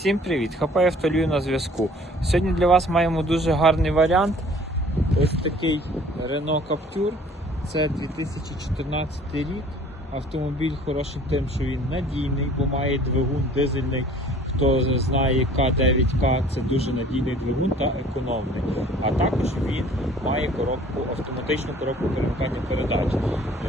Всім привіт! Хапай автолюю на зв'язку. Сьогодні для вас маємо дуже гарний варіант. Ось такий Renault Captur. Це 2014 рік. Автомобіль хороший тим, що він надійний, бо має двигун дизельний. Хто знає К9К, це дуже надійний двигун та економний. А також він має коробку, автоматичну коробку перемикання передач.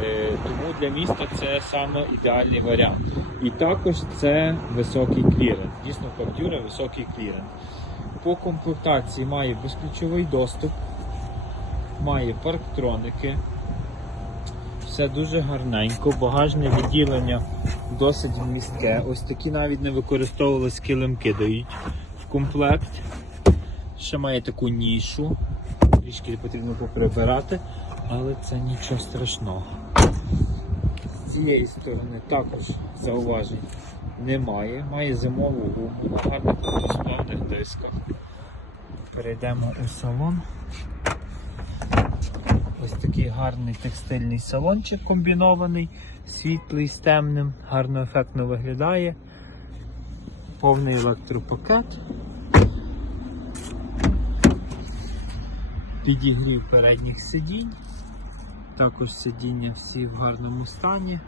Е, тому для міста це саме ідеальний варіант. І також це високий кліренс. Дійсно, Каптюра високий кліренс. По комплектації має безключовий доступ, має парктроники. Все дуже гарненько, багажне відділення досить містке. Ось такі навіть не використовувались килимки дають в комплект. Ще має таку нішу. Трішки потрібно поприбирати, але це нічого страшного. З цієї сторони також зауважень немає. Має зимову гуму на гарних дисках. Перейдемо у салон. Ось такий гарний текстильний салончик комбінований, світлий з темним, гарно ефектно виглядає. Повний електропакет. Підігрів передніх сидінь. Також сидіння всі в гарному стані.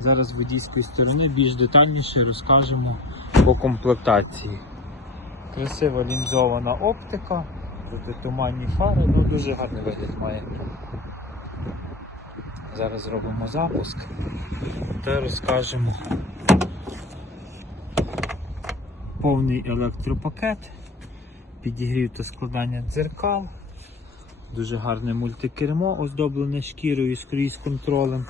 Зараз з водійської сторони більш детальніше розкажемо по комплектації. Красива лінзована оптика, тут фари, ну дуже гарний вигляд має. Зараз зробимо запуск та розкажемо повний електропакет, підігрів та складання дзеркал, дуже гарне мультикермо, оздоблене шкірою з круїз контролем.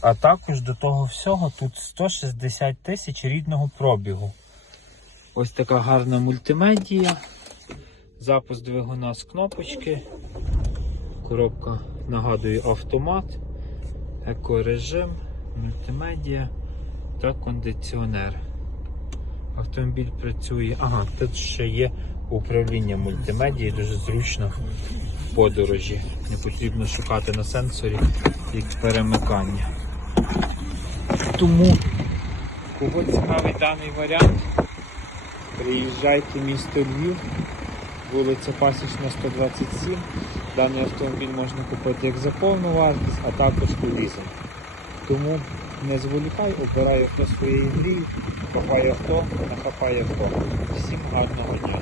А також до того всього тут 160 тисяч рідного пробігу. Ось така гарна мультимедія. Запуск двигуна з кнопочки. Коробка нагадує автомат, екорежим, мультимедіа та кондиціонер. Автомобіль працює. Ага, тут ще є управління мультимедії, дуже зручно в подорожі. Не потрібно шукати на сенсорі їх перемикання. Тому, кого цікавий даний варіант, приїжджайте в місто Львів, вулиця Пасічна 127. Даний автомобіль можна купити як за повну вартість, а також у лізинг. Тому не зволікай, обирай авто своєї мрії, хапай авто, нахапай авто. Всім гарного дня.